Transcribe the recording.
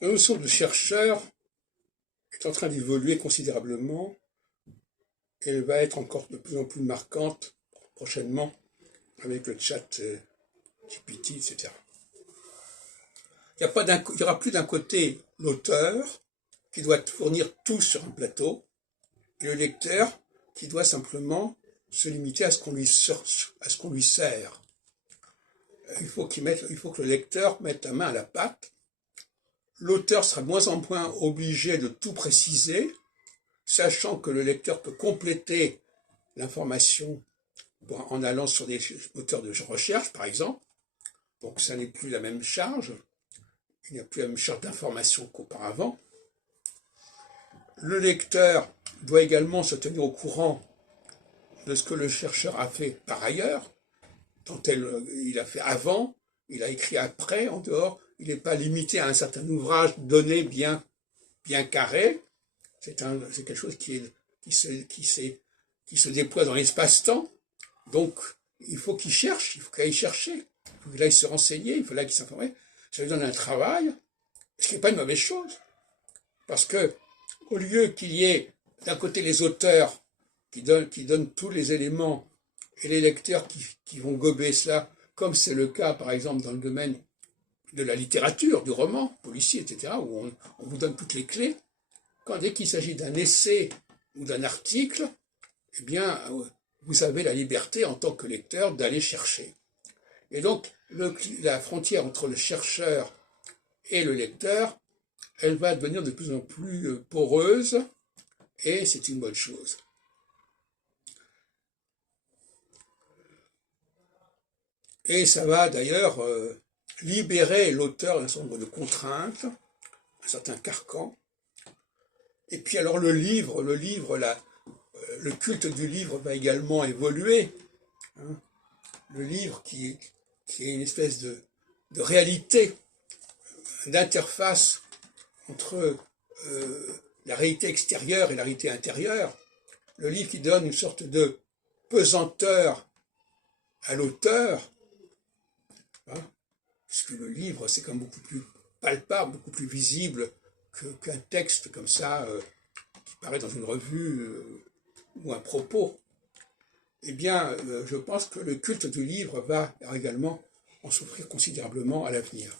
La notion de chercheur est en train d'évoluer considérablement et elle va être encore de plus en plus marquante prochainement avec le chat GPT, etc. Il n'y aura plus d'un côté l'auteur qui doit fournir tout sur un plateau et le lecteur qui doit simplement se limiter à ce qu'on lui sert. Il faut que le lecteur mette la main à la pâte. L'auteur sera de moins en moins obligé de tout préciser, sachant que le lecteur peut compléter l'information en allant sur des moteurs de recherche, par exemple. Donc ça n'est plus la même charge. Il n'y a plus la même charge d'information qu'auparavant. Le lecteur doit également se tenir au courant de ce que le chercheur a fait par ailleurs, il a fait avant, il a écrit après, en dehors. Il n'est pas limité à un certain ouvrage donné bien carré. C'est quelque chose qui se déploie dans l'espace-temps. Donc, il faut qu'il cherche, il faut qu'il aille chercher, il faut qu'il aille se renseigner, il faut qu'il s'informer. Ça lui donne un travail, ce qui n'est pas une mauvaise chose. Parce que, au lieu qu'il y ait d'un côté les auteurs qui donnent tous les éléments et les lecteurs qui vont gober cela, comme c'est le cas par exemple dans le domaine de la littérature, du roman, policier, etc., où on vous donne toutes les clés, dès qu'il s'agit d'un essai ou d'un article, eh bien, vous avez la liberté en tant que lecteur d'aller chercher. Et donc, la frontière entre le chercheur et le lecteur, elle va devenir de plus en plus poreuse, et c'est une bonne chose. Et ça va d'ailleurs libérer l'auteur d'un certain nombre de contraintes, un certain carcan. Et puis alors le culte du livre va également évoluer. Hein. Le livre qui est une espèce de réalité, d'interface entre la réalité extérieure et la réalité intérieure. Le livre qui donne une sorte de pesanteur à l'auteur, hein, puisque le livre c'est comme beaucoup plus palpable, beaucoup plus visible qu'un texte comme ça qui paraît dans une revue ou un propos. Eh bien, je pense que le culte du livre va également en souffrir considérablement à l'avenir.